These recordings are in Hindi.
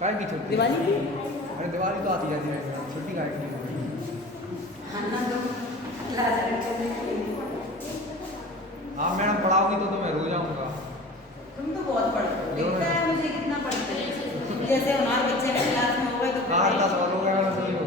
काय की छुट्टी? दिवाली की? अरे दिवाली तो आती जाती है, छुट्टी काय की? हाँ मैडम पढ़ाओगी तो मैं रो जाऊंगा। तुम तो बहुत पढ़ते हो, रो दिखता है मुझे कितना पढ़ते हो। जैसे हमारे बच्चे मेरे क्लास में हो गए तो फिर आठ नहीं। 10 और हो गया वाला सही हो।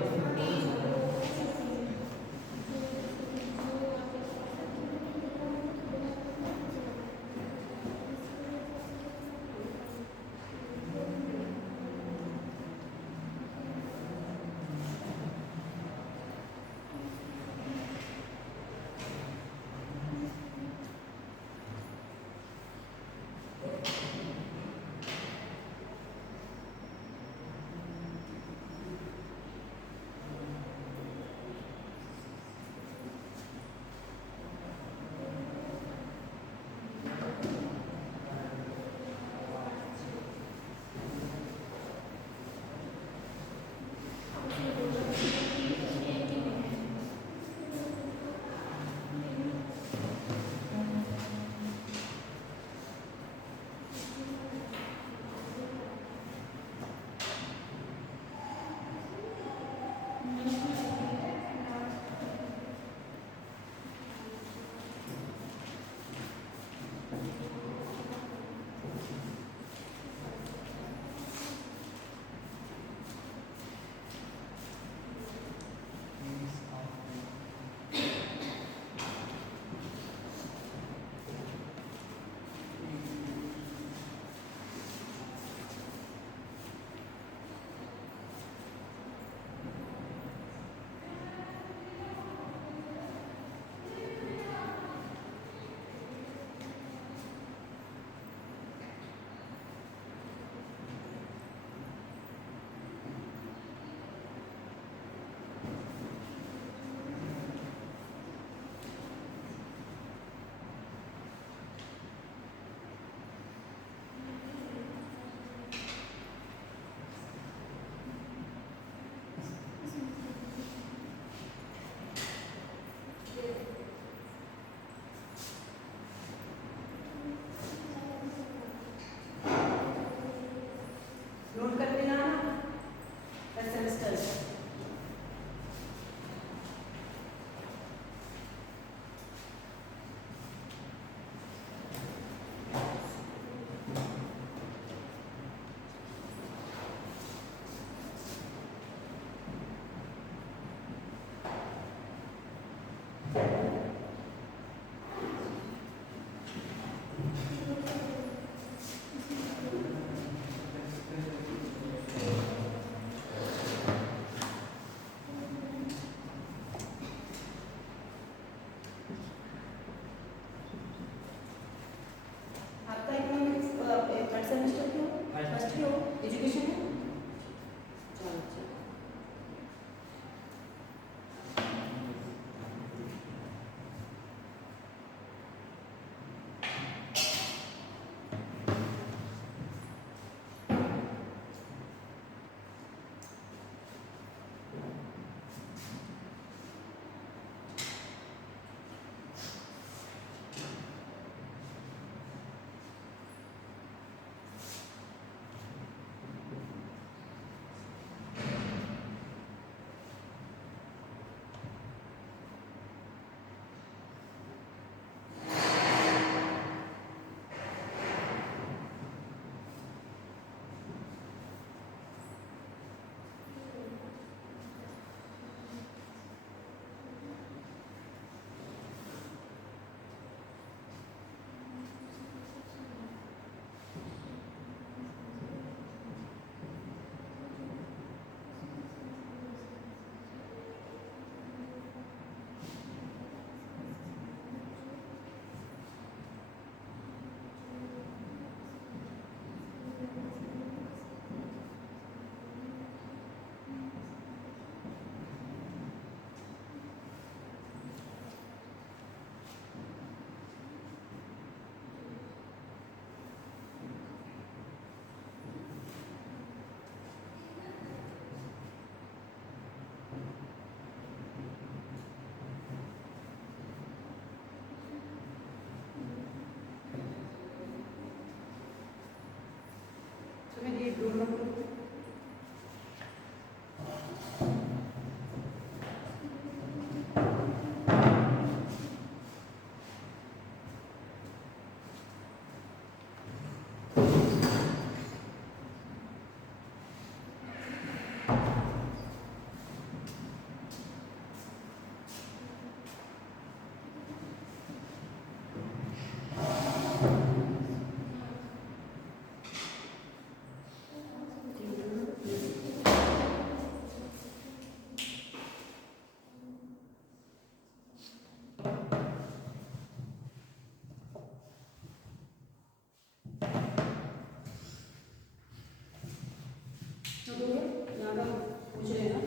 यहाँ का पूछ लेना।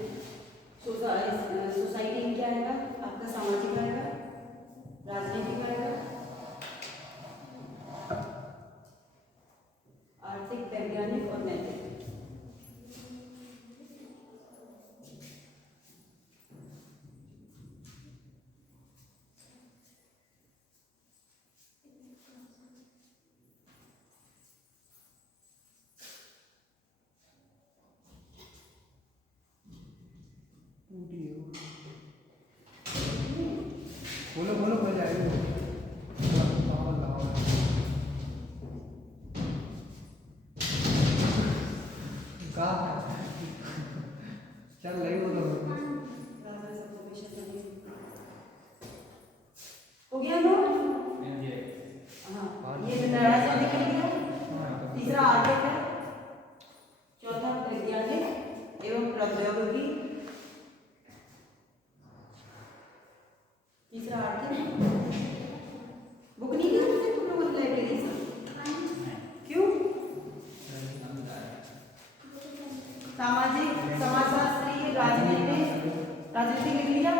सोसाइटी में क्या आएगा आपका? सामाजिक आएगा, राजनीतिक आएगा, आर्थिक, वैज्ञानिक और नैतिक। बोलो बोलो बोल जाएगी। कहाँ चल रही हो तो हो गया नो? हाँ, ये राजनीतिक लिख दिया। तीसरा आर्थिक है, चौथा वैज्ञानिक एवं प्रौद्योगिकी, तीसरा आर्थिक। बुक नहीं दी तुम लोगों ने लाइब्रेरी से? क्यों? सामाजिक, समाजशास्त्री, राजनीतिक लिख लिया,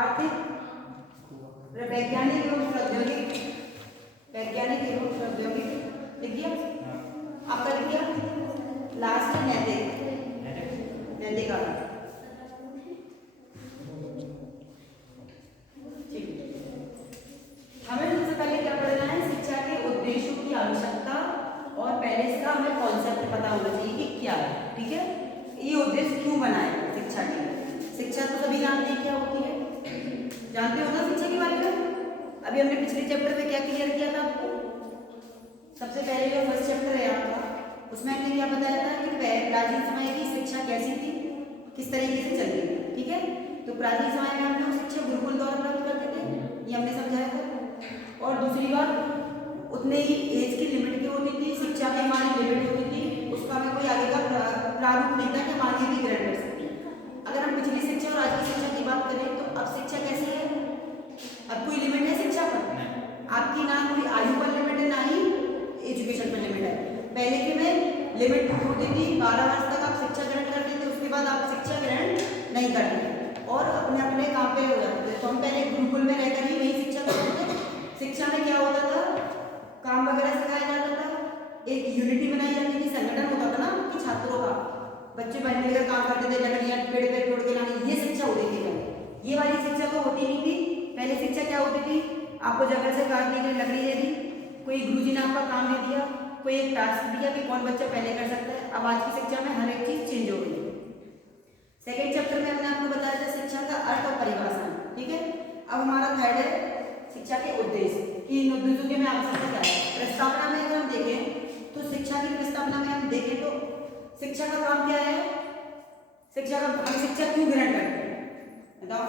आर्थिक, वैज्ञानिक एवं प्रौद्योगिक, लिख दिया। आपका लिख दिया। लास्ट है नैतिक का। हमें सबसे पहले क्या पढ़ना है? शिक्षा के उद्देश्यों की आवश्यकता और पहले इसका हमें कॉन्सेप्ट पता होना चाहिए कि क्या है। ठीक है, ये उद्देश्य क्यों बनाए शिक्षा के? शिक्षा तो सभी जानते हैं क्या होती है, जानते हो ना शिक्षा के बारे में? अभी हमने पिछले चैप्टर में क्या क्लियर किया था आपको? सबसे पहले जो फर्स्ट चैप्टर है आपका, उसमें हमने क्या बताया था कि प्राचीन समय की शिक्षा कैसी थी, किस तरीके से चल रही थी। ठीक है, तो प्राचीन समय में हम लोग शिक्षा गुरुकुल द्वारा प्राप्त करते थे, ये हमने समझाया था। और दूसरी बात, उतने ही एज की लिमिट की होती थी, शिक्षा की हमारी लिमिट होती थी, उसका हमें कोई आगे का प्रारूप नहीं था कि हम आगे भी ग्रहण कर सकते हैं। अगर हम पिछली शिक्षा और आज की शिक्षा की बात करें तो अब शिक्षा कैसी है? अब कोई लिमिट है शिक्षा पर? आपकी ना कोई आयु पर लिमिट है, ना ही एजुकेशन पर लिमिट है। पहले के में लिमिट होती थी, 12 वर्ष तक आप शिक्षा ग्रहण करते थे, उसके बाद आप शिक्षा ग्रहण नहीं करते और अपने अपने काम पे हो जाते थे। तो हम पहले गुरुकुल में रहकर ही वही शिक्षा करते थे। शिक्षा में क्या होता था? काम वगैरह सिखाया जाता था, एक यूनिटी बनाई जाती थी, संगठन होता था ना कि छात्रों का, बच्चे बैठ लेकर काम करते थे, लकड़ियां पेड़ पे तोड़ के लानी, ये शिक्षा होती थी पहले। ये वाली शिक्षा तो होती नहीं थी। पहले शिक्षा क्या होती थी? आपको जंगल से काटने के लिए लकड़ी दे दी, कोई गुरुजी ने आपका काम दे दिया, कोई एक टास्क दिया कि कौन बच्चा पहले कर सकता है। अब आज की शिक्षा में हर एक चीज चेंज हो गई है। सेकेंड चैप्टर में हमने आपको बताया था शिक्षा का अर्थ और परिभाषा। ठीक है, अब हमारा थर्ड है शिक्षा के उद्देश्य कि इन उद्देश्यों के में आवश्यकता क्या है। प्रस्तावना में अगर हम देखें तो शिक्षा की प्रस्तावना में हम देखें तो शिक्षा का काम क्या है? शिक्षा का, हम शिक्षा क्यों ग्रहण करते हैं बताओ?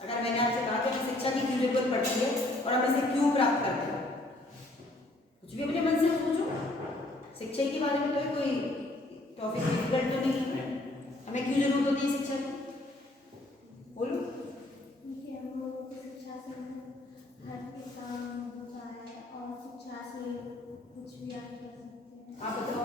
अगर मैंने आपसे कहा कि हमें शिक्षा की क्यों जरूरत पड़ती है और हम इसे क्यों प्राप्त करते हैं, कुछ भी अपने मन से सोचो। शिक्षा के बारे में तो कोई टॉपिक डिफिकल्ट तो नहीं है। हमें क्यों जरूरत होती है शिक्षा की? बोलो। शिक्षा से हर काम होता है और शिक्षा से कुछ भी आगे कर सकते हैं। आप बताओ,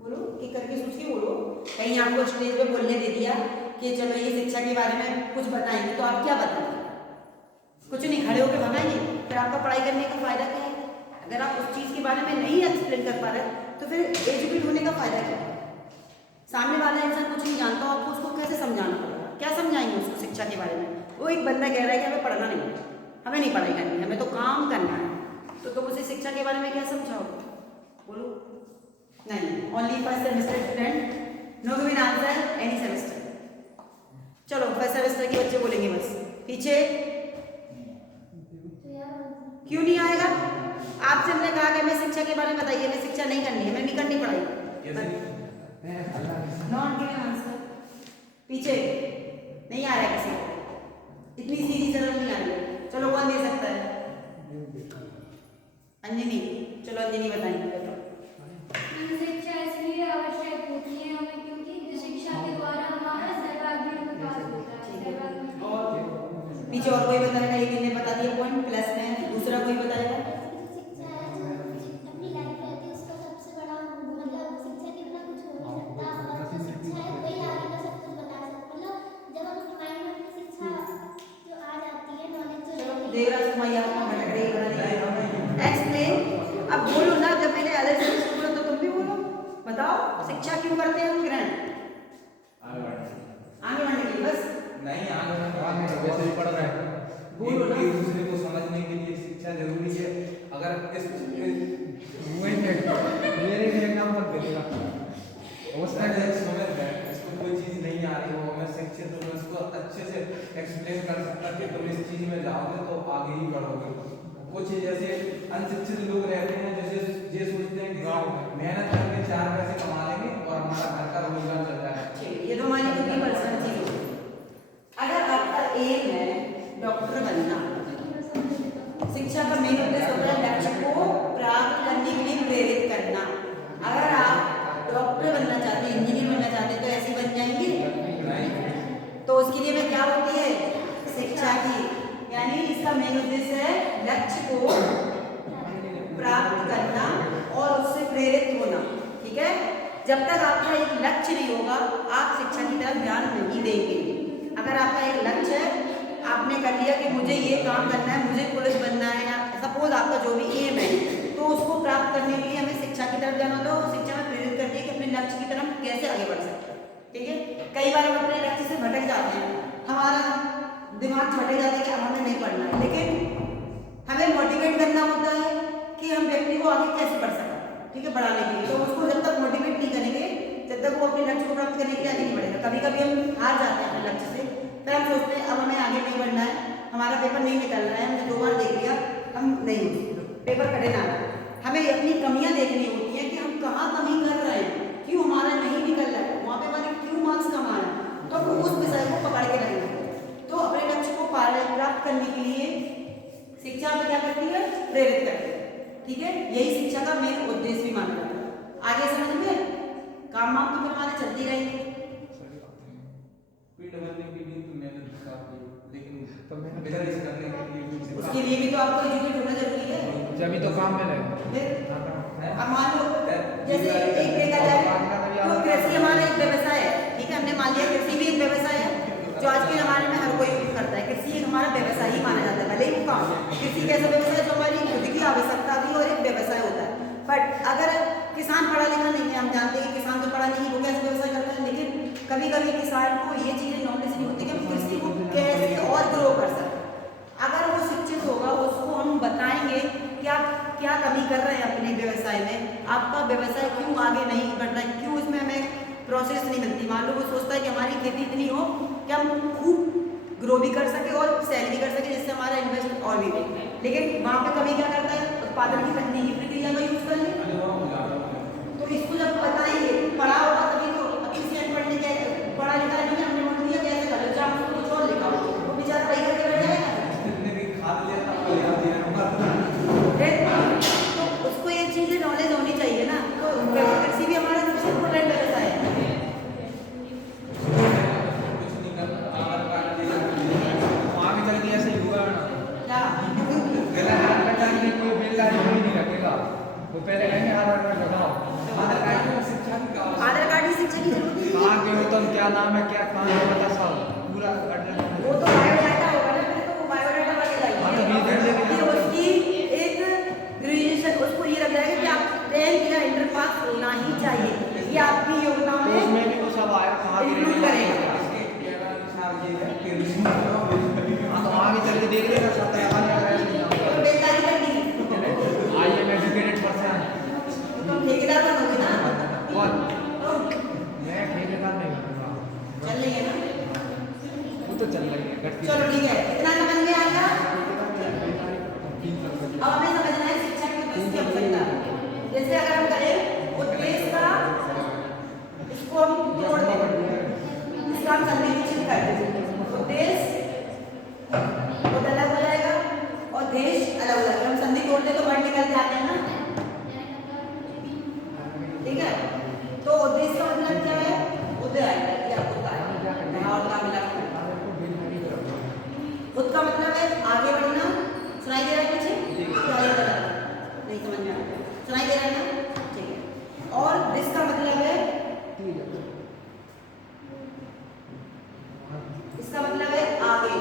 बोलो, एक करके सोच के बोलो। कहीं आपको स्टेज पे बोलने दे दिया कि चलो ये शिक्षा के बारे में कुछ बताएंगे, तो आप क्या बताएंगे? कुछ नहीं, खड़े होकर भगाएंगे। फिर आपका पढ़ाई करने का फायदा क्या है? अगर आप उस चीज के बारे में नहीं एक्सप्लेन कर पा रहे तो फिर एजुकेट होने का फायदा क्या है? सामने वाला इंसान कुछ नहीं जानता, आपको उसको कैसे समझाना पड़ेगा? क्या समझाएंगे उसको शिक्षा के बारे में? वो एक बंदा कह रहा है कि हमें पढ़ना नहीं है, हमें नहीं पढ़ाई करनी है, हमें तो काम करना है, तो तुम उसे शिक्षा के बारे में क्या समझाओगे? बोलो। नहीं, only first semester student, no given answer any semester. चलो फर्स्ट सेमेस्टर के बच्चे बोलेंगे बस। पीछे क्यों नहीं आएगा? आपसे हमने कहा कि हमें शिक्षा के बारे में बताइए, हमें शिक्षा नहीं करनी है, हमें नहीं करनी पढ़ाई। Not given answer. पीछे नहीं आ रहा है किसी को, इतनी सीधी सरल नहीं आ रही है। चलो कौन दे सकता है? अंजनी, चलो अंजनी बताएंगे। शिक्षा इसलिए आवश्यक होती है हमें क्योंकि शिक्षा के द्वारा हमारा सर्वांगीण विकास होता है। और पीछे और कोई बताएगा? एक ने बता दिया पॉइंट प्लस में, दूसरा कोई बताएगा? शिक्षा है जो अपनी लाइफ रहती है उसका सबसे बड़ा मतलब शिक्षा शिक्षा क्यों करते हैं हम ग्रहण? आगे बढ़ने के लिए बस। नहीं आगे बढ़ने वैसे भी पढ़ रहे हैं बोलो ना। एक दूसरे को समझने के लिए शिक्षा जरूरी है। अगर इस वही मेरे एग्जाम मत देगा उसका समझ गए इसको कोई चीज नहीं आ रही हो मैं शिक्षित हूँ इसको अच्छे से एक्सप्लेन कर सकता कि तुम इस चीज में जाओगे तो आगे ही बढ़ोगे। कुछ जैसे अनशिक्षित लोग रहते हैं जैसे ये सोचते हैं कि मेहनत करके 4 पैसे कमा लेंगे और हमारा घर का रोजगार चल जाएगा। ये तो हमारी खुद की पर्सनल चीज है। अगर आपका एम है डॉक्टर बनना, शिक्षा का मेन उद्देश्य होता है लक्ष्य को प्राप्त करने के लिए प्रेरित करना। अगर आप डॉक्टर बनना चाहते हैं, इंजीनियर बनना चाहते हैं तो ऐसे बन जाएंगे। तो उसके लिए में क्या होती है शिक्षा की, यानी इसका मेन उद्देश्य है लक्ष्य को प्राप्त करना और उससे प्रेरित होना। ठीक है, जब तक आपका एक लक्ष्य नहीं होगा आप शिक्षा की तरफ ध्यान नहीं देंगे। अगर आपका एक लक्ष्य है, आपने कर लिया कि मुझे ये काम करना है, मुझे पुलिस बनना है या सपोज आपका जो भी एम है, तो उसको प्राप्त करने के लिए हमें शिक्षा की तरफ जाना होगा और शिक्षा में प्रेरित करती है कि अपने लक्ष्य की तरफ कैसे आगे बढ़ सकते हैं। ठीक है, कई बार हम अपने लक्ष्य से भटक जाते हैं, हमारा दिमाग भटक जाता है कि हमें नहीं पढ़ना है, लेकिन हमें मोटिवेट करना होता है कि हम व्यक्ति को आगे कैसे बढ़ सकें। ठीक है, बढ़ाने के लिए तो उसको जब तक मोटिवेट नहीं करेंगे जब तक वो अपने लक्ष्य को प्राप्त करने के लिए आगे नहीं बढ़ेगा। कभी कभी हम हार जाते हैं अपने लक्ष्य से, फिर हम सोचते हैं अब हमें आगे नहीं बढ़ना है, हमारा पेपर नहीं निकल रहा है, हमने 2 बार देख लिया, हम नहीं पेपर कठिन आ रहा है। हमें अपनी कमियां देखनी होती है कि हम कहाँ कमी कर रहे हैं, क्यों हमारा नहीं निकल रहा है, वहाँ पे हमारे क्यों मार्क्स कम आ रहे हैं, तो हम उस विषय को पकड़ के रहेंगे। तो अपने लक्ष्य को प्राप्त करने के लिए शिक्षा हमें क्या करती है, प्रेरित करती है। ठीक है, यही शिक्षा का मेन उद्देश्य भी माना जाता है। आगे समझ में काम वाम तो फिर हमारे चलते रहेंगे। पीठ बनने के लिए तो मेहनत काफी लेकिन तो मेहनत करने के लिए उसके लिए भी तो आपको एजुकेट होना जरूरी है, जब तो काम में लगे। अब मान लो जैसे एक देखा जाए तो कृषि हमारा एक व्यवसाय है। ठीक है, हमने मान लिया कृषि भी एक व्यवसाय है जो आज के जमाने में हर कोई करता है। कृषि एक हमारा व्यवसाय ही माना जाता है, भले ही काम कृषि कैसा व्यवसाय जो हमारी खुद की आवश्यकता भी और एक व्यवसाय होता है। बट अगर किसान पढ़ा लिखा नहीं है, हम जानते हैं कि किसान तो पढ़ा नहीं है वो कैसे व्यवसाय करता है, लेकिन कभी कभी किसान को ये चीजें नॉलेज नहीं होती कि हम कृषि को कैसे और ग्रो कर सकते। अगर वो शिक्षित होगा, उसको हम बताएंगे कि आप क्या कमी कर रहे हैं अपने व्यवसाय में, आपका व्यवसाय क्यों आगे नहीं बढ़ रहा है, क्यों उसमें हमें प्रोसेस नहीं मिलती। मान लो वो सोचता है कि हमारी खेती इतनी हो कि हम खूब ग्रो भी कर सके और सेल भी कर सके जिससे हमारा इन्वेस्ट और भी हो, लेकिन वहाँ पे कमी क्या करता है, उत्पादन की तकनीकी प्रक्रिया का यूज कर ले। तो इसको जब बताएंगे, पढ़ा होगा तभी तो, अच्छी से पढ़ने के पढ़ा लिखा नहीं है, हमने बोल दिया कैसे कर लो, जहाँ कुछ और लिखा हो वो बेचारा वही करके बैठ जाएगा। तो उसको ये चीजें नॉलेज होनी चाहिए ना। तो कृषि भी हमारा सबसे इम्पोर्टेंट व्यवसाय है। आगे चल के ऐसे हुआ ना क्या कोई बेलदारी कोई नहीं रखेगा, वो पहले कहेंगे आधार कार्ड लगाओ। आधार कार्ड की शिक्षा की आधार कार्ड की शिक्षा की जरूरत नहीं है। कहाँ के हो तुम, क्या नाम है, क्या कहाँ है, बता सब पूरा कर देना। वो तो बायोडाटा होगा ना, फिर तो वो बायोडाटा वाली हाँ, तो बीच में लाइए कि उसकी एक ग्रेजुएशन उसको ये लग जाएगा कि आप 10th या इंटर पास होना ही चाहिए, ये आपकी योग्यता तो में उसमें भी वो सब आया कहाँ इंक्लूड करेगा। हाँ, तो आगे चल के देख लेना सब तो बेकारी करनी है। आइए मैं एजुकेटेड पर्सन तो ठेकेदार बनोगे ना, कौन तो मैं ठेकेदार नहीं बनूंगा। चल रही है ना, वो तो चल रही है घटती चलो ठीक है, इतना समझ में आ गया। अब हमें समझना है शिक्षा की उद्देश्य की आवश्यकता। जैसे अगर हम करें उद्देश्य का, इसको हम जोड़ दें, इसका हम संनिवेशित कर दें, उद्देश्य बहुत अलग हो जाएगा और देश अलग हो जाएगा। हम संधि तोड़ दें तो वर्ड निकल जाते हैं ना। ठीक है, तो उद्देश्य का मतलब क्या है, उदय आएगा, क्या होता है और क्या मिला। खुद का मतलब है आगे बढ़ना। सुनाई दे रहा है पीछे, नहीं समझ में आ रहा, सुनाई दे रहा है ना, ठीक है। और इसका मतलब है, इसका मतलब है आगे।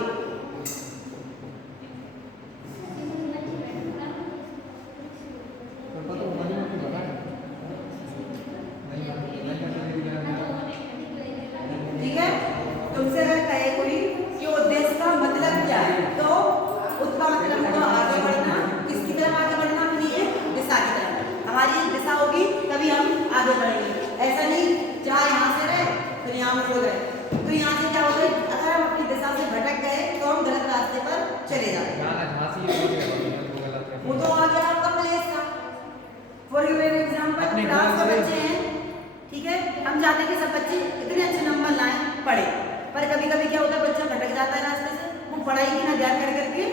सब बच्चे हैं, ठीक है, हम चाहते हैं कि सब बच्चे इतने अच्छे नंबर लाएं, पढ़े, पर कभी कभी क्या होता है बच्चा भटक जाता है रास्ते से, वो पढ़ाई की ना ध्यान कर करके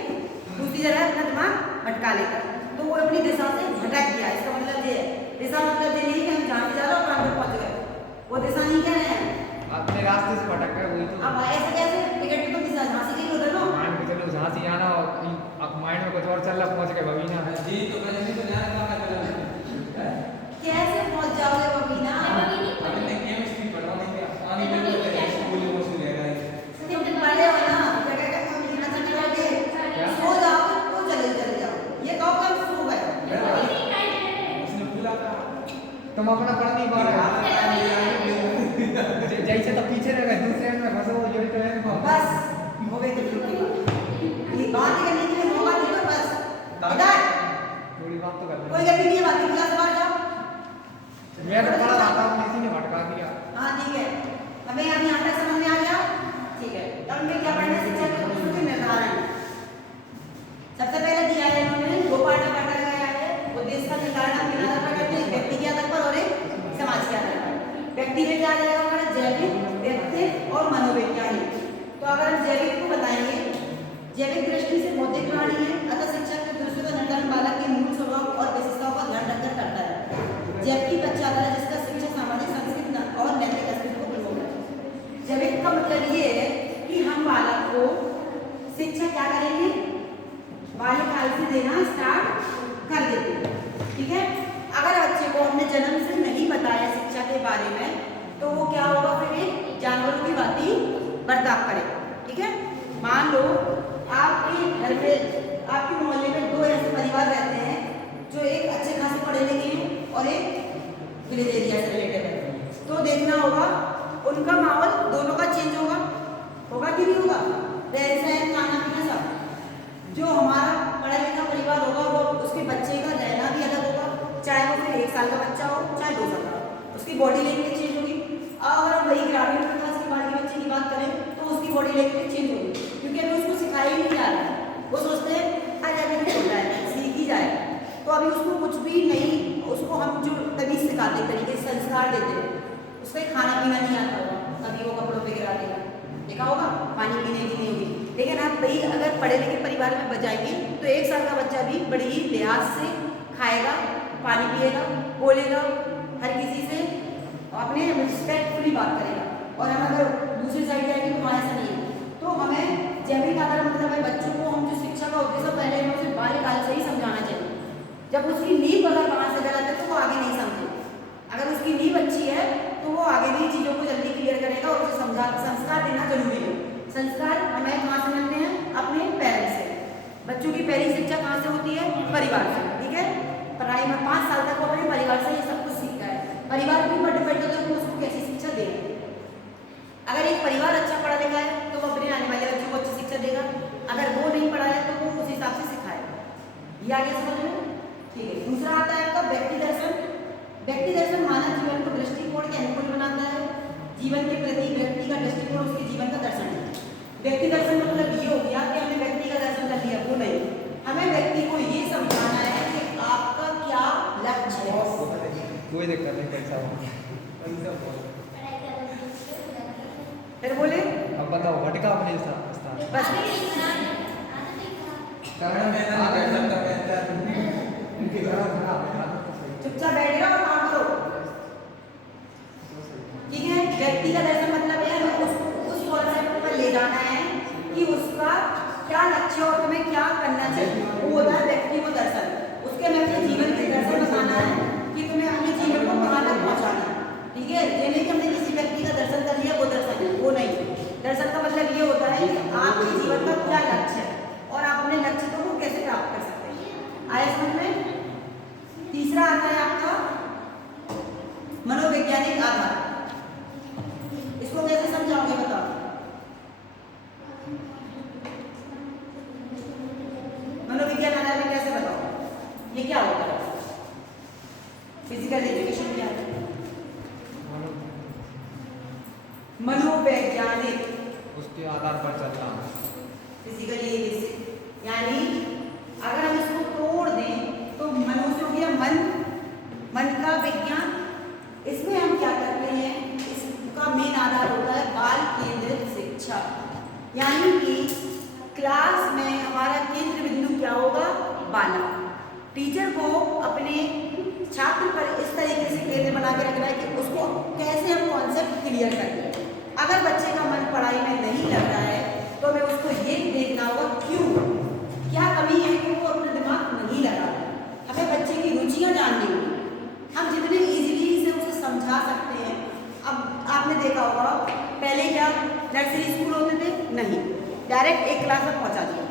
दूसरी जगह अपना दिमाग भटका लेता है, तो वो अपनी दिशा से भटक गया। इसका मतलब ये है, दिशा मतलब ये नहीं कि हम जहाँ से जा रहे हो वहाँ पर पहुँच गए, वो दिशा नहीं कह रहे हैं, अपने रास्ते से भटक गए वही तो। अब ऐसे कैसे टिकट तो दिशा झांसी की होता ना, मान के चलो झांसी आना अब माइंड में कुछ और चल रहा, पहुंच गए बबीना जी, तो मैंने भी तो नया काम है, कैसे पहुँच जाओगे बबीना? हमने केमिस्ट्री पढ़ा नहीं क्या, पानी में तो स्कूल में मौसम ले रहा है, तुम बड़े हो ना, जगह का काम लिखना चाहिए, सो जाओ तो चले जाओ, ये कहो कब सो गए, उसने बोला था तुम अपना पढ़ नहीं पा रहे, जैसे तो पीछे रह गए, दूसरे एंड में फंसे हो, यही तो है बस हो गई तो ये बात करने के लिए मौका दे दो बस, इधर थोड़ी बात तो कर कोई गलती नहीं है, बाकी क्लास बाहर जाओ, मैं तो पढ़ा रहा था, किसी ने भटका दिया। हाँ ठीक है, हमें यहाँ तक समझ में आ गया, ठीक है, अब हमें क्या पढ़ना है, शिक्षा के उद्देश्यों के निर्धारण। सबसे पहले दिया है इन्होंने दो पार्ट में बांटा गया है, उद्देश्य का निर्धारण अपने आधार पर करते हैं, व्यक्ति के आधार पर और एक समाज के आधार पर। व्यक्ति में क्या रहेगा हमारा, जैविक, व्यक्तित्व और मनोवैज्ञानिक। तो अगर हम जैविक को बताएंगे, जैविक दृष्टि से बौद्धिक प्राणी है, अतः शिक्षा के उद्देश्यों का निर्धारण बालक के मूल स्वभाव और विशेषताओं का ध्यान रखकर करता है। जैविक पश्चात है जिसका शिक्षा सामाजिक, सांस्कृतिक और नैतिक अस्तित्व को प्रमोट करता है। जैविक का मतलब ये है कि हम बालक को शिक्षा क्या करेंगे, बाल्यकाल से देना स्टार्ट कर देते हैं, ठीक है। अगर बच्चे को हमने जन्म से नहीं बताया शिक्षा के बारे में, तो वो क्या होगा, फिर एक जानवरों की भांति बर्ताव करेगा, ठीक है। मान लो आपके घर पे, आपके मोहल्ले में दो ऐसे परिवार रहते हैं जो एक अच्छे खासे पढ़े लिखे हैं और एक विलेज एरिया से रिलेटेड है, तो देखना होगा उनका माहौल दोनों का चेंज होगा कि नहीं होगा, रहन सहन, खाना पीना सब। जो हमारा पढ़ा लिखा परिवार होगा वो उसके बच्चे का रहना भी अलग होगा, चाहे वो फिर 1 साल का बच्चा हो चाहे 2 साल का, उसकी बॉडी लैंग्वेज चेंज होगी। अगर हम वही ग्रामीण क्लास के बाहर के बच्चे की बात करें तो उसकी बॉडी लैंग्वेज चेंज होगी, क्योंकि अभी उसको सिखाया ही नहीं जा रहा है, वो सोचते हैं अरे अभी छोटा है सीख ही जाए, तो अभी उसको कुछ भी नहीं, उसको हम जो तमीज सिखाते तरीके से संस्कार देते हैं, उसका खाना पीना नहीं आता होगा, कभी वो कपड़ों पे गिरा देगा, देखा होगा, पानी पीने की नहीं होगी। लेकिन आप वही अगर पढ़े लिखे परिवार में बजाएंगे तो 1 साल का बच्चा भी बड़ी ही लिहाज से खाएगा, पानी पिएगा, बोलेगा हर किसी से, अपने रिस्पेक्टफुली बात करेगा। और हम अगर दूसरी साइड जाएंगे तो वहाँ ऐसा नहीं है। तो हमें जैविक आधार मतलब है बच्चों को हम जो शिक्षा का उद्देश्य पहले हम उसे बाल्यकाल से ही समझाना चाहिए। जब उसकी नींव अगर वहाँ से गलत है तो वो आगे नहीं समझे, अगर उसकी नींव अच्छी है तो वो आगे भी चीज़ों को जल्दी क्लियर करेगा और उसे संस्कार देना जरूरी है। संस्कार हमें कहाँ से मिलते हैं, अपने पेरेंट्स से। बच्चों की पहली शिक्षा कहाँ से होती है, परिवार से, ठीक है। पढ़ाई में 5 साल तक वो अपने परिवार से ये सब कुछ सीखता है। परिवार के ऊपर डिपेंड होता है कि उसको कैसी शिक्षा दें। अगर एक परिवार अच्छा पढ़ा लिखा है तो वो अपने आने वाले बच्चों को अच्छी शिक्षा देगा, अगर वो नहीं पढ़ा है तो वो उस हिसाब से सिखाएगा। ये आगे समझ में, ठीक है। दूसरा आता है आपका व्यक्ति दर्शन। व्यक्ति दर्शन मानव जीवन को दृष्टिकोण के अनुकूल बनाता है। जीवन के प्रति व्यक्ति का दृष्टिकोण उसके जीवन का दर्शन है। व्यक्ति दर्शन मतलब ये हो गया कि हमने व्यक्ति का दर्शन कर लिया, वो नहीं, हमें व्यक्ति को ये समझाना है कि आपका क्या लक्ष्य है। कोई दिक्कत नहीं, पैसा फिर बोले अब बताओ भटका अपने स्थान बस चुपचाप बैठ जाओ और काम करो, ठीक है। व्यक्ति का दर्शन मतलब है हमें उस कॉन्सेप्ट पर ले जाना है कि उसका क्या लक्ष्य और तुम्हें क्या करना चाहिए, वो होता है व्यक्ति को दर्शन। उसके हमें अपने जीवन के दर्शन बताना है कि तुम्हें अपने जीवन को कहाँ तक पहुँचाना है, ठीक है। ये नहीं कि हमने किसी व्यक्ति का दर्शन कर लिया वो दर्शन है, वो नहीं। दर्शन का मतलब ये होता है कि आपके जीवन का क्या लक्ष्य है और आप अपने लक्ष्य को कैसे प्राप्त कर सकते हैं। आया समझ में। तीसरा आता है आपका मनोवैज्ञानिक आधार। इसको कैसे समझाओगे बताओ। मनोविज्ञान आधार में कैसे बताओ, ये क्या होता है। फिजिकल एजुकेशन क्या है, मनोवैज्ञानिक, उसके आधार पर चलना। फिजिकली यानी अगर हम इसको तोड़ दें तो मनुष्य हो गया मन, मन का विज्ञान, कैसे हम कॉन्सेप्ट क्लियर करें। अगर बच्चे का मन पढ़ाई में नहीं लग रहा है तो हमें उसको ये देखना होगा क्यों, क्या कमी है कि वो अपना दिमाग नहीं लगा रहा है। हमें बच्चे की रुचियाँ जाननी होगी। हम जितने ईजिली से उसे समझा सकते हैं। अब आपने देखा होगा पहले क्या नर्सरी स्कूल होते थे, नहीं, डायरेक्ट एक क्लास में पहुँचा दिया।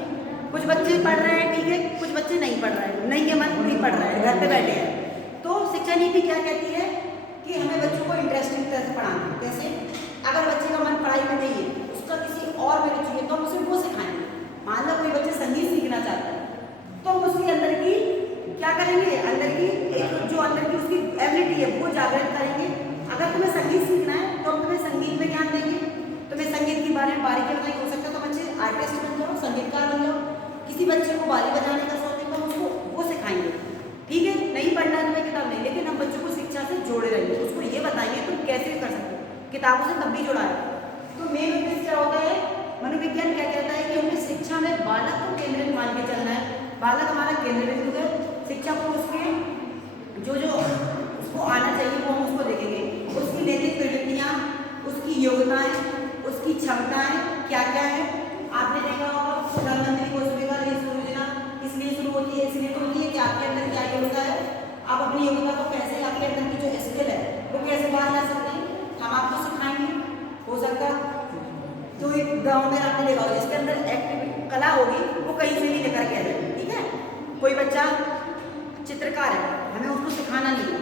कुछ बच्चे पढ़ रहे हैं, ठीक है, कुछ बच्चे नहीं पढ़ रहे हैं, नहीं के मन नहीं पढ़ रहे हैं, घर पे बैठे हैं। तो शिक्षा नीति क्या कहती है कि हमें बच्चों को इंटरेस्टिंग तरह से पढ़ाना है। कैसे? अगर बच्चे का मन पढ़ाई में नहीं है, उसका किसी और में रुचि है, तो हम उसे वो सिखाएंगे। मान लो कोई बच्चे संगीत सीखना चाहता है तो हम उसके अंदर की क्या करेंगे, अंदर की एक जो अंदर की उसकी एबिलिटी है वो जागृत करेंगे। अगर तुम्हें संगीत सीखना है तो हम तुम्हें संगीत में ज्ञान देंगे, तुम्हें संगीत के बारे में बारीकी बताएंगे। हो सकता है तो बच्चे आर्टिस्ट बन जाओ, संगीतकार बन जाओ। किसी बच्चे को बाली बजाने का शौक है तो हम उसको वो सिखाएंगे, ठीक है। नहीं पढ़ना है तुम्हें किताब नहीं, लेकिन हम बच्चों को शिक्षा से जोड़े रहेंगे, उसको ये बताएंगे तुम कैसे कर सकते हो, किताबों से तब भी जोड़ा है। तो मेन उद्देश्य क्या होता है, मनोविज्ञान क्या कहता है कि हमें शिक्षा में बालक को केंद्रित मान के चलना है। बालक हमारा केंद्र बिंदु है। शिक्षा को उसके जो उसको आना चाहिए वो हम उसको देखेंगे। उसकी नैतिक प्रवृत्तियाँ, उसकी योग्यताएं, उसकी क्षमताएं क्या क्या है। आपने देखा होगा प्रधानमंत्री को रोजगार योजना इसलिए शुरू होती है, इसलिए तो होती है कि आपके अंदर क्या योग्यता है, आप अपनी योग्यता को कैसे, आपके अंदर की जो स्किल है वो कैसे बाहर ला सकते हैं, हम आपको सिखाएंगे। हो सकता तो एक गाँव में आपने देखा होगा जिसके अंदर एक्टिव कला होगी वो कहीं से भी लेकर के आ जाएगी, ठीक है। कोई बच्चा चित्रकार है, हमें उसको सिखाना नहीं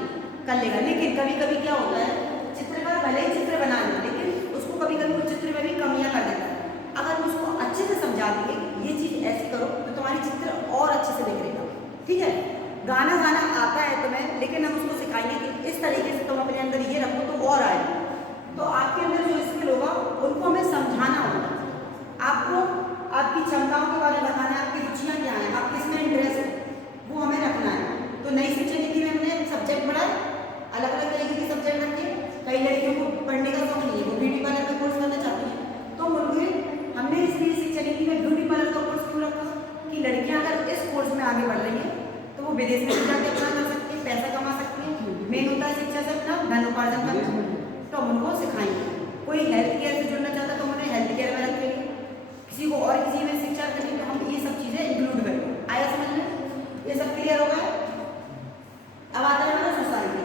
कर लेगा, लेकिन कभी कभी क्या होता है चित्रकार भले ही चित्र बना ले, लेकिन उसको कभी कभी उस चित्र में भी कमियां कर देता है। अगर उसको अच्छे से समझा दिए ये चीज़ ऐसे करो तो तुम्हारी चित्र और अच्छे से निखरेगा, ठीक है। गाना गाना आता है तुम्हें, लेकिन हम उसको सिखाएंगे कि इस तरीके से तुम अपने अंदर ये रखो तो और आएगा। तो आपके अंदर जो स्किल होगा उनको हमें समझाना होगा, आपको आपकी क्षमताओं के बारे में बताना है, आपकी रुचियाँ क्या हैं, आप किसमें इंटरेस्ट है वो हमें रखना है। तो नई शिक्षा नीति में हमने सब्जेक्ट बढ़ाए, अलग अलग तरीके के सब्जेक्ट रखे। कई लड़कियों को पढ़ने का शौक नहीं है, वो ब्यूटी पार्लर में कोर्स करना चाहती हैं, तो मुझे हमने इसलिए शिक्षा नीति में ब्यूटी पार्लर का कोर्स क्यों रखा कि लड़कियां अगर इस कोर्स में आगे बढ़ रही हैं तो वो विदेश में जाकर अपना कर सकती हैं, पैसा कमा सकती हैं। मेन होता है शिक्षा से अपना धन उपार्जन करना, तो हम उनको सिखाएंगे। कोई हेल्थ केयर से जुड़ना चाहता है तो उन्हें हेल्थ केयर में रखेंगे, किसी को और किसी में शिक्षा करनी तो हम ये सब चीज़ें इंक्लूड करेंगे। आया समझ में? ये सब क्लियर हो गया। अब आता है हमारा सोसाइटी।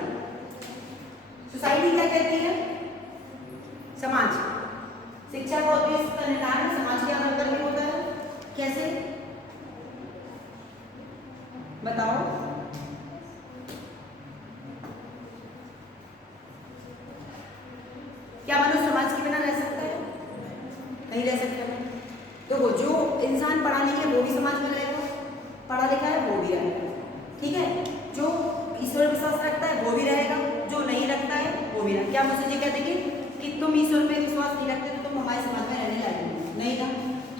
सोसाइटी क्या कहती है? समाज। शिक्षा का उद्देश्य का निर्धारण समाज के आधार पर भी होता है। कैसे बताओ? क्या मनुष्य समाज के बिना रह सकता है? नहीं रह सकता। तो वो जो इंसान पढ़ा लिखा है वो भी समाज में रहेगा, पढ़ा लिखा है वो भी रहेगा, ठीक है। जो ईश्वर विश्वास रखता है वो भी रहेगा, जो नहीं रखता है वो भी रहेगा। क्या मुझे ये कह देंगे कि तुम ईश्वर पे विश्वास नहीं रखते तो तुम हमारे समाज में रहने लायक नहीं ना।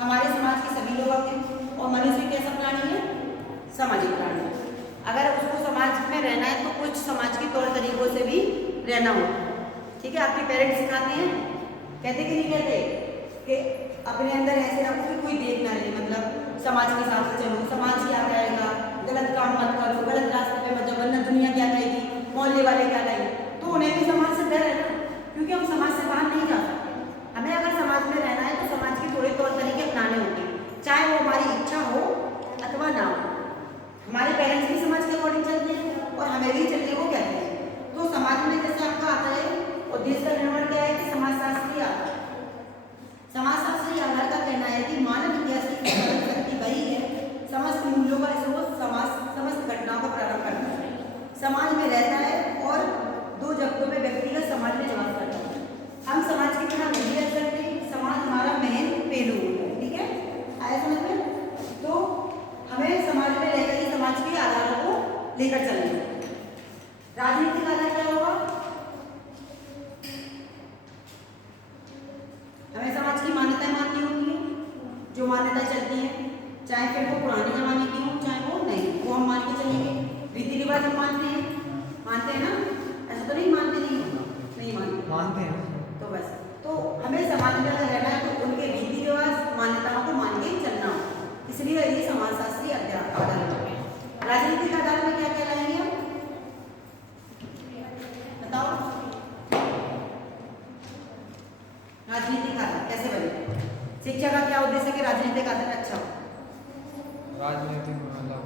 हमारे समाज के सभी लोग आते हैं और मनुष्य कैसा प्राणी है? सामाजिक प्राणी। अगर उसको समाज में रहना है तो कुछ समाज के तौर तरीकों से भी रहना होगा, ठीक है। आपके पेरेंट्स सिखाते हैं, कहते कि नहीं कहते कि अपने अंदर ऐसे रखो कि कोई देख ना रहे, मतलब समाज के हिसाब से चलो, समाज क्या कहेगा, गलत काम मत करो, गलत रास्ते पे मत जाओ, वरना दुनिया क्या कहेगी, मोहल्ले वाले क्या कहेंगे। तो उन्हें भी समाज से डर है ना, क्योंकि हम समाज से बाहर नहीं जा सकते। हमें अगर समाज में रहना है तो समाज के थोड़े तौर तरीके अपनाने होंगे, चाहे वो हमारी इच्छा हो अथवा ना हो। हमारे पेरेंट्स भी समाज के अकॉर्डिंग चलते हैं और हमें भी चलते वो कहते हैं। तो समाज में जैसे आपका आता है उद्देश्य का निर्माण क्या है कि समाजशास्त्रीय आधार। समाजशास्त्रीय आधार का कहना है कि मानव इतिहास की शक्ति वही है, समस्त मूल्यों का स्रोत, समस्त घटनाओं का प्रारंभ करता है, समाज में रहता है और शिक्षा का क्या उद्देश्य है कि राजनीतिक आदत अच्छा हो? राजनीति में मतलब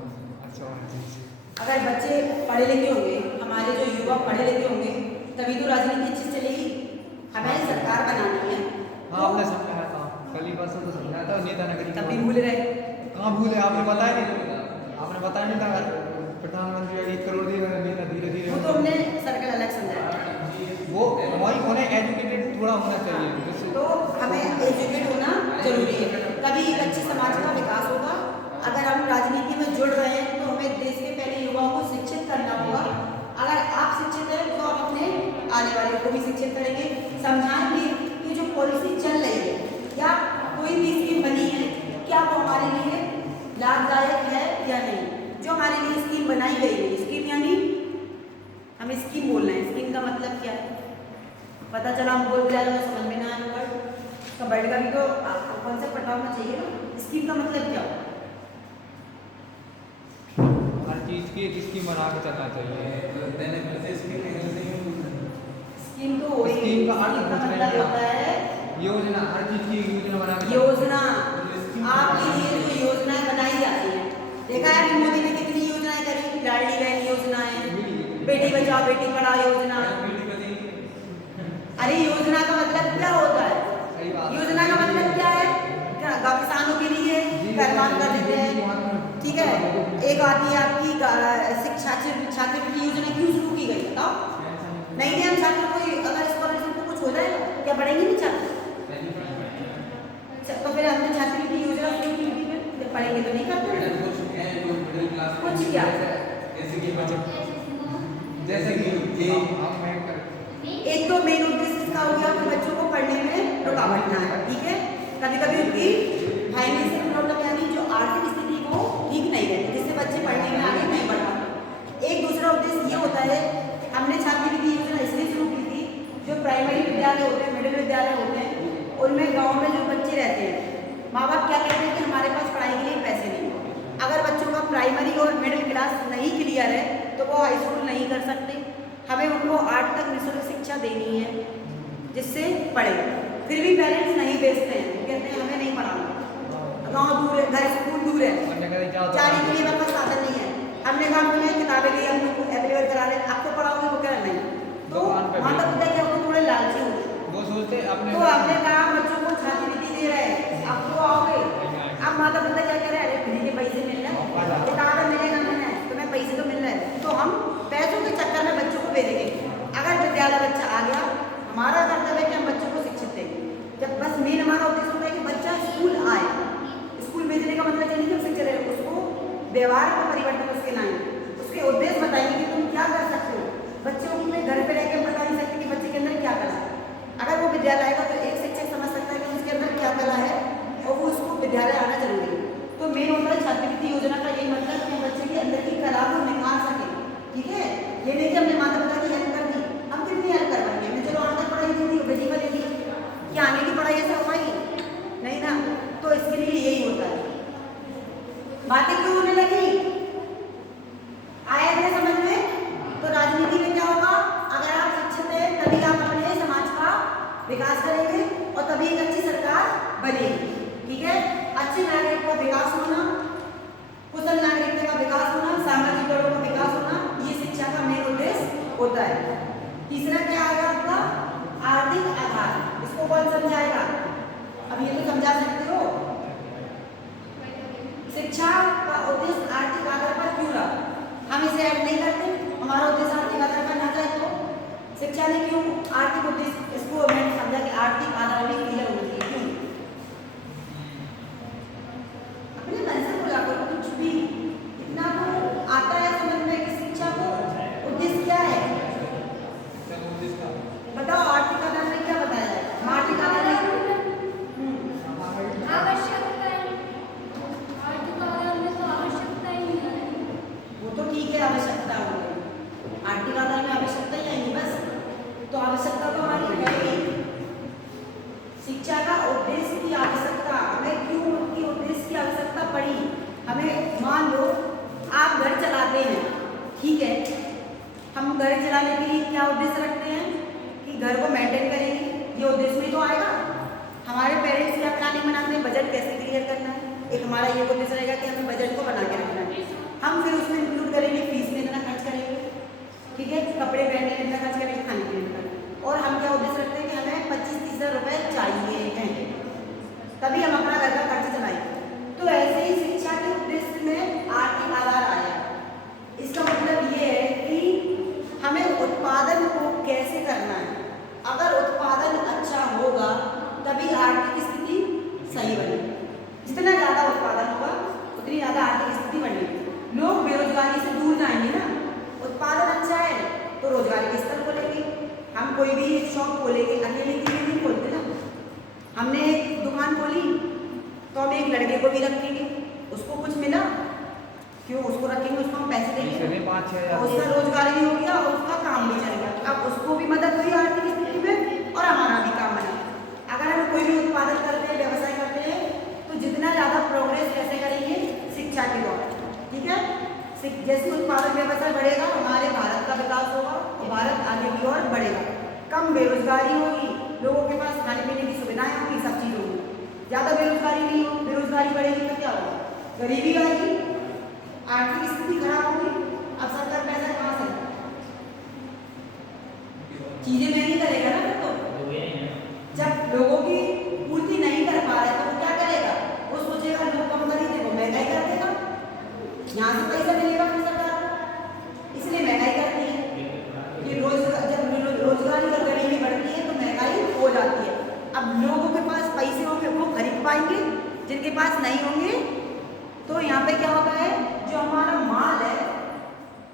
अच्छा होना चाहिए। अगर बच्चे पढ़े लिखे होंगे, हमारे जो युवा पढ़े लिखे होंगे, तभी तो राजनीति अच्छी से चलेगी। हमें सरकार बनानी है। हाँ, आपने समझाया था कल ही परसों तो समझाया था नेता नगरी के तब भी बारे में। भूल रहे। कहाँ भूले, आपने बताया नहीं, आपने बताया नहीं था प्रधानमंत्री 1 करोड़ दिए नेता धीरे धीरे वो तो हमने सर्कल अलग समझाया। वो वही उन्हें एजुकेटेड थोड़ा होना चाहिए जिससे तो हमें एजुकेट होना जरूरी है, तभी एक अच्छे समाज का विकास होगा। अगर हम राजनीति में जुड़ रहे हैं तो हमें देश के पहले युवाओं को शिक्षित करना होगा। अगर आप शिक्षित हैं तो आप अपने आने वाले को भी शिक्षित करेंगे, समझाएंगे कि जो पॉलिसी चल रही है या कोई भी स्कीम बनी है क्या वो हमारे लिए लाभदायक है या नहीं। जो हमारे लिए स्कीम बनाई गई है, स्कीम यानी हम स्कीम बोल रहे हैं, स्कीम का मतलब क्या है पता चला, हम बोल दिया तो समझ में ना आए वर्ड, उसका वर्ड का भी तो कॉन्सेप्ट पता होना चाहिए ना। स्कीम का मतलब क्या होता है? हर चीज़ की एक स्कीम बना के चलना चाहिए। स्कीम तो वही, स्कीम का अर्थ स्कीम का कुछ नहीं मतलब है। होता है योजना, हर चीज़ की योजना बना के योजना। आपके लिए जो योजनाएं बनाई जाती हैं, देखा है अभी मोदी ने कितनी योजनाएं करी, लाडली बहन योजना है, बेटी बचाओ बेटी पढ़ाओ योजना। अरे योजना का मतलब क्या होता है? सही बात। योजना का मतलब क्या है? किसानों के लिए घर काम कर देते हैं, ठीक है। एक आती है आपकी शिक्षा छात्रवृत्ति योजना क्यों शुरू की गई बताओ? नहीं हम छात्रों को अगर स्कॉलरशिप को कुछ हो जाएगा क्या पढ़ेंगे नहीं छात्र? तो फिर हमने छात्रवृत्ति योजना शुरू की थी, फिर पढ़ेंगे तो नहीं करते कुछ क्या। जैसे कि एक तो मेन उद्देश्य इसका हो गया कि बच्चों को पढ़ने में रुकावट ना आए, ठीक है। कभी कभी उनकी फाइनेंशियल प्रॉब्लम यानी जो आर्थिक स्थिति वो ठीक नहीं रहती, जिससे बच्चे पढ़ने में आगे नहीं बढ़ पाते। एक दूसरा उद्देश्य ये होता है, हमने छात्रवृत्ति योजना इसलिए शुरू की थी, जो प्राइमरी विद्यालय होते हैं, मिडिल विद्यालय होते हैं, उनमें गाँव में जो बच्चे रहते हैं, माँ बाप क्या कहते हैं कि हमारे पास पढ़ाई के लिए पैसे नहीं है। अगर बच्चों का प्राइमरी और मिडिल क्लास नहीं क्लियर है तो वो हाई स्कूल नहीं कर सकते। हमें उनको 8 तक निःशुल्क शिक्षा देनी है जिससे पढ़े। फिर भी पेरेंट्स नहीं भेजते हैं, कहते हैं हमें नहीं पढ़ाना, गाँव दूर है, घर स्कूल दूर है, जाने के लिए मेरे पास साधन नहीं है। हमने कहा तुम्हें किताबें दी, हम लोग अवेलेबल करा रहे हैं, आपको पढ़ाओगे? वो कह रहे नहीं। तो माता पिता क्या होते थोड़े लालची होते, वो सोचते अपने तो हमने कहा बच्चों को छात्रवृत्ति दे रहे हैं, अब तो आओगे। अब माता पिता क्या कह रहे हैं, अरे फ्री के पैसे मिल रहे हैं, किताबें मिलेगा नहीं है, तुम्हें पैसे तो मिल रहे हैं, तो हम पैसों के चक्कर में बच्चों को भेजेंगे। अगर विद्यालय बच्चा आ गया, हमारा कर्तव्य है कि हम बच्चों को शिक्षित देंगे। जब बस मेन हमारा उद्देश्य होता है कि बच्चा स्कूल आए, स्कूल भेजने का मतलब ये नहीं कि उसे चले, उसको व्यवहार में परिवर्तन उसके लाएंगे, उसके उद्देश्य बताएंगे कि तुम क्या कर सकते हो। बच्चों को घर पे रह के बता नहीं सकते कि बच्चे के अंदर क्या कला है। अगर वो विद्यालय आएगा तो एक शिक्षक समझ सकता है कि उसके अंदर क्या कला है और वो उसको विद्यालय आना जरूरी है। तो मेन होता है छात्रवृत्ति योजना का यही मतलब कि बच्चे के अंदर की कला को निखार सके, ठीक है। ये नहीं कि हमने माता पिता की हेल्प कर दी, हम कितनी हेल्प करवाएंगे, हमने चलो 8 तक पढ़ाई दे दी, बेटी का दे दी, क्या आने की पढ़ाई ऐसे हो पाएगी? नहीं ना। तो इसके लिए यही होता है। बातें क्यों होने लगी? आए थे समझ में? तो राजनीति में क्या होगा, अगर आप शिक्षित हैं तभी आप अपने समाज का विकास करेंगे और तभी एक अच्छी सरकार बनेगी, ठीक है। अच्छे नागरिक का विकास होना, कुशल नागरिकता का विकास होना, सामाजिक दलों का विकास होना, ये शिक्षा का मेन उद्देश्य होता है। तीसरा क्या आएगा आपका, आर्थिक आधार। इसको कौन समझाएगा? अब ये तो समझा सकते हो। शिक्षा का उद्देश्य आर्थिक आधार पर क्यों रहा? हम इसे ऐड नहीं करते, हमारा उद्देश्य आर्थिक आधार पर ना जाए तो शिक्षा ने क्यों आर्थिक उद्देश्य, इसको मैंने समझा कि आर्थिक आधार भी क्लियर होना चाहिए। क्यों? अपने मन से बोला करो, कुछ भी इतना तो आता है समझ में कि शिक्षा को उद्देश्य क्या है। बताओ आर्थिक आधार में क्या बताया जाए? आर्थिक आधार में आवश्यकता है, आर्थिक आधार में तो आवश्यकता ही है। वो तो ठीक है, आवश्यकता हो गई, आर्थिक आधार में आवश्यकता ही नहीं बस, तो आवश्यकता तो हमारी रहेगी। शिक्षा का उद्देश्य की आवश्यकता, हमें क्यों उनकी उद्देश्य की आवश्यकता पड़ी? हमें मान लो आप घर चलाते हैं, ठीक है, हम घर चलाने के लिए क्या उद्देश्य रखते हैं कि घर को मेंटेन करेंगे, ये उद्देश्य में तो आएगा। हमारे पेरेंट्स क्या प्लानिंग बनाते हैं, बजट कैसे क्लियर करना है। एक हमारा ये उद्देश्य रहेगा कि हमें बजट को बना के रखना है। हम फिर उसमें इंक्लूड करेंगे फीस में इतना खर्च करेंगे, ठीक है, कपड़े पहनने में इतना खर्च करेंगे, खाने पीने में। और हम क्या उद्देश्य रखते हैं कि हमें 25-30 हज़ार रुपये चाहिए हैं, तभी हम अपना घर का खर्च चलाएंगे। तो ऐसे ही शिक्षा के उद्देश्य में आर्थिक आधार आया। इसका मतलब ये है कि हमें उत्पादन को कैसे करना है। अगर उत्पादन अच्छा होगा तभी आर्थिक स्थिति सही बनेगी। जितना ज़्यादा उत्पादन होगा उतनी ज़्यादा आर्थिक स्थिति बनेगी। लोग बेरोजगारी से दूर जाएंगे ना। उत्पादन अच्छा है तो रोजगारी के स्तर खोलेंगे। हम कोई भी शॉप खोलेंगे अकेले के लिए नहीं खोलते ना। हमने एक दुकान खोली तो हम एक लड़के को भी रखेंगे, उसको कुछ मिला, क्यों उसको रखेंगे, उसको हम पैसे देंगे, उसका रोजगार भी हो गया और उसका काम भी चल गया। अब उसको भी मदद हुई आर्थिक स्थिति में और हमारा भी काम बना। अगर हम कोई भी उत्पादन करते हैं, व्यवसाय करते हैं, तो जितना ज़्यादा प्रोग्रेस कैसे करेंगे, शिक्षा के द्वारा, ठीक है। जैसे उत्पादन व्यवसाय बढ़ेगा हमारे भारत का विकास होगा और भारत आगे की ओर बढ़ेगा। कम बेरोजगारी होगी, लोगों के पास खाने पीने की सुविधाएं होंगी, सब चीज़ होगी। ज़्यादा बेरोजगारी नहीं हो, बेरोजगारी बढ़ेगी तो क्या होगा, गरीबी आएगी, आर्थिक स्थिति खराब होगी। अब सरकार पैसा कहाँ से, चीजें महंगी करेगा ना। फिर तो जब लोगों की पूर्ति नहीं कर पा रहे तो वो क्या करेगा, वो सोचेगा लोग कम खरीदे, वो महंगाई कर देगा, यहाँ से पैसा मिलेगा फिर सरकार को, इसलिए महंगाई करती है। ये जब रोजगारी और गरीबी बढ़ती है तो महंगाई हो जाती है। अब लोगों के पास पैसे होंगे वो खरीद पाएंगे, जिनके पास नहीं होंगे तो यहाँ पे क्या होता है, जो हमारा माल है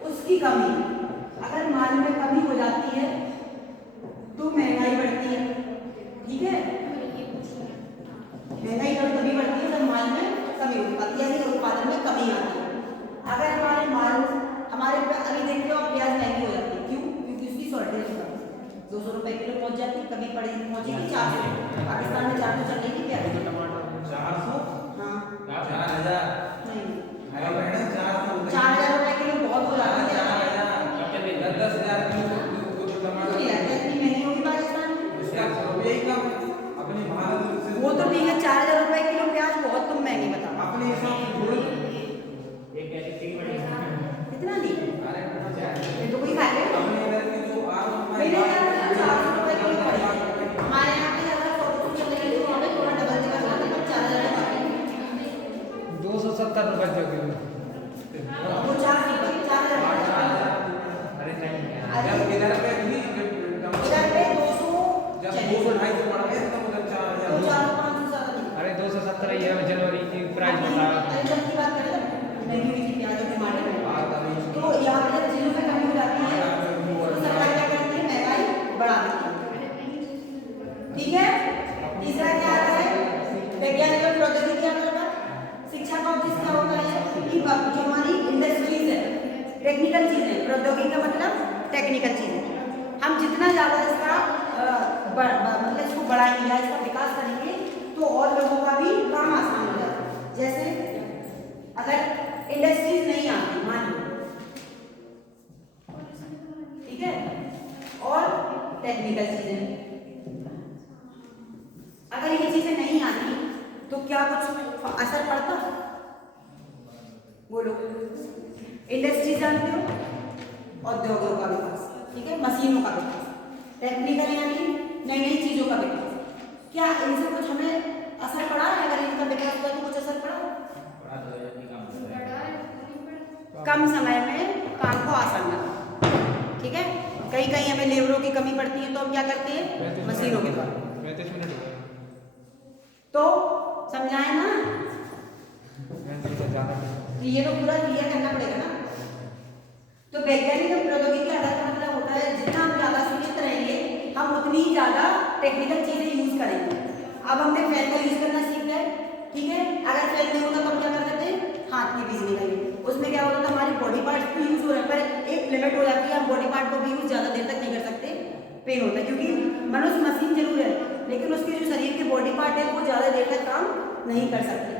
उसकी कमी, अगर माल में कमी हो जाती है तो महंगाई बढ़ती है, ठीक है। महंगाई तभी बढ़ती है जब माल में कमी हो पाती है, यानी उत्पादन में कमी आती है। अगर हमारे माल अभी देखते हो आप, प्याज महंगी हो जाती है, क्यों, क्योंकि उसकी शॉर्टेज होता है। 200 रुपए किलो पहुंच जाती है, कभी पहुंचेगी 400। पाकिस्तान में 400 चल रही थी प्याज, 400, हाँ 4000 नहीं, 4,000 रुपए किलो बहुत हो जाती है। 10,000 किलो टमाटर इतनी महंगी होगी पाकिस्तान में, उसका रुपये ही कम अपने भारत से। वो तो ठीक है, 4,000 रुपए किलो प्याज बहुत तुम महंगी बताओ। अपने हिसाब से जोड़ इतना नहीं, अरे तो कोई खाएगा अपने इधर की जो मेरे यहाँ पे 400 रुपए किलो पड़ेगा। हमारे यहाँ पे अगर 400 चल रही है तो वहाँ पे थोड़ा डबल जगह मतलब 4,000 270 रुपए किलो। वो 4,000 अरे नहीं जब इधर पे भी इधर पे 200 जब 200-250 पड़ गए तब उधर 4,000 तो 400-500 ज़्यादा नहीं। अरे 270 ही है, जनवरी की प्राइस बता। अरे जब की बात करें ना, महंगी हुई थी प्याज और टमाटर में, तो यहाँ पे जब चीज़ों में कमी हो जाती है तो सरकार क्या करती है, महंगाई बढ़ा देती है, ठीक है। तीसरा क्या आता है, वैज्ञानिक और प्रौद्योगिकी के आधार पर शिक्षा का उद्देश्य क्या होता है कि जो हमारी इंडस्ट्रीज है, टेक्निकल चीज़ें, प्रौद्योगिकी का मतलब टेक्निकल चीज़ें, हम जितना ज़्यादा इसका मतलब इसको बढ़ाएंगे या इसका विकास करेंगे तो और लोगों का भी काम आसान हो जाता है। जैसे अगर इंडस्ट्रीज नहीं आती मान लो, ठीक है, और टेक्निकल चीजें, अगर ये चीजें नहीं आती तो क्या कुछ असर पड़ता, बोलो। इंडस्ट्री जानते हो, औद्योगों का विकास, ठीक है, मशीनों का विकास, टेक्निकल यानी नई नई चीजों का विकास, क्या इनसे कुछ हमें असर पड़ा है? अगर इनका विकास हुआ तो कुछ असर पड़ा? कम समय में काम को आसान बना, ठीक है। कहीं कहीं हमें लेबरों की कमी पड़ती है तो हम क्या करते हैं, मशीनों के द्वारा। 35 मिनट हो गए। तो समझाए ना, ये तो पूरा क्लियर करना पड़ेगा ना। तो वैज्ञानिक और प्रौद्योगिकी आधार का मतलब होता है जितना हम ज़्यादा सीमित रहेंगे हम उतनी ज़्यादा टेक्निकल चीज़ें यूज करेंगे। अब हमने फैन का यूज करना सीख गए, ठीक है। अगर फैन नहीं होता तो हम क्या करते थे, हाथ की बिजली लगी, उसमें क्या होता था, हमारी बॉडी पार्ट्स भी यूज हो रहे हैं, पर एक लिमिट हो जाती है, हम बॉडी पार्ट को भी यूज ज़्यादा देर तक नहीं कर सकते, पेन होता है। क्योंकि मनुष्य मशीन जरूर है लेकिन उसके जो शरीर के बॉडी पार्ट है वो ज़्यादा देर तक काम नहीं कर सकते।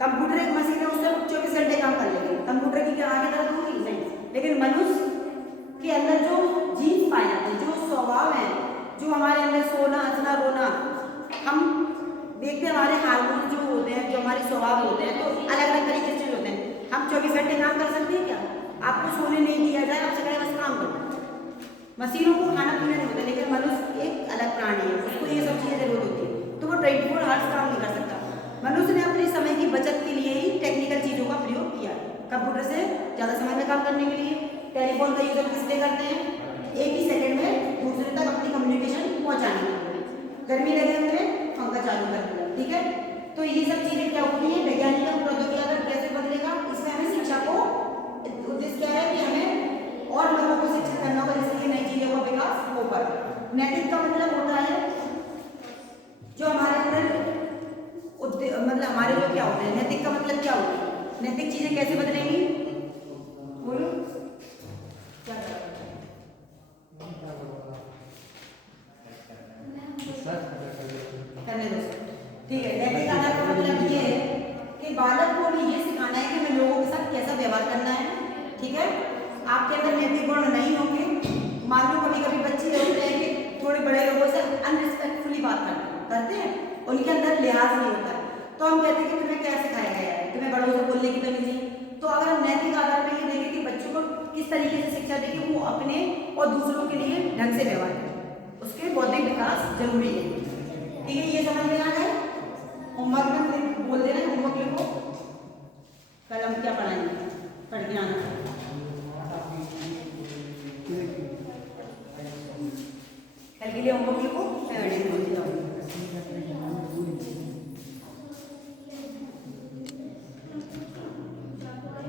कंप्यूटर एक मशीन है, उससे 24 घंटे काम कर लेंगे, कंप्यूटर की क्या आगे दर्द होगी नहीं, लेकिन मनुष्य के अंदर जो जीन्स पाए जाते हैं, जो स्वभाव है, जो हमारे अंदर सोना हंसना रोना, हम देखते हैं हमारे हार्मोन जो होते हैं, जो हमारे स्वभाव होते हैं, तो अलग अलग तरीके से होते हैं। हम 24 घंटे काम कर सकते हैं क्या? आपको सोने नहीं दिया जाए, आपसे कहे बस काम करो। मशीनों को खाना पीना नहीं होता, लेकिन मनुष्य एक अलग प्राणी है, उसको ये सब चीज़ें जरूरत होती है, तो वो 24 आवर्स काम नहीं कर सकता। मनुष्य ने अपने समय की बचत के लिए ही टेक्निकल चीज़ों का प्रयोग किया। कंप्यूटर से ज़्यादा समय में काम करने के लिए, टेलीफोन का यूज हम किस लिए करते हैं? एक ही सेकंड में दूसरे तक अपनी कम्युनिकेशन पहुँचाने के लिए। गर्मी लगे हुए पंखा चालू कर दिया, ठीक है? तो ये सब चीज़ें क्या होती हैं? वैज्ञानिक प्रौद्योगिकी अगर कैसे बदलेगा, इसमें हमें शिक्षा को उद्देश्य क्या है कि हमें और लोगों को शिक्षित करना होगा, जिससे नई चीज़ों का विकास हो पाए। नैतिक का मतलब होता है जो हमारे अंदर मतलब हमारे जो क्या होते हैं, नैतिक का मतलब क्या होता है? नैतिक चीजें कैसे बदलेंगी? बोलो क्या करने दो, ठीक है? नैतिक आधार का मतलब ये है कि बालक को भी ये सिखाना है कि हमें लोगों के साथ कैसा व्यवहार करना है, ठीक है? आपके अंदर नैतिक गुण नहीं होंगे, मान लो कभी कभी बच्चे होते हैं कि थोड़े बड़े लोगों से अनरिस्पेक्टफुली बात करते हैं, उनके अंदर लिहाज नहीं होता है, तो हम कहते हैं कि तुम्हें क्या सिखाया गया है, तुम्हें बड़ों से बोलने की तमीज़ नहीं। तो अगर हम नैतिक आधार पर ये देखें कि बच्चों को किस तरीके से शिक्षा दें कि वो अपने और दूसरों के लिए ढंग से व्यवहार करें, उसके बौद्धिक विकास जरूरी है, ठीक है? ये समझ में आ गया? होमवर्क में बोल दे रहे हैं, होमवर्क लिखो, कल हम क्या पढ़ाएंगे, पढ़ के आना। कल के लिए होमवर्क लिखो, मैं बोलती जाऊँ।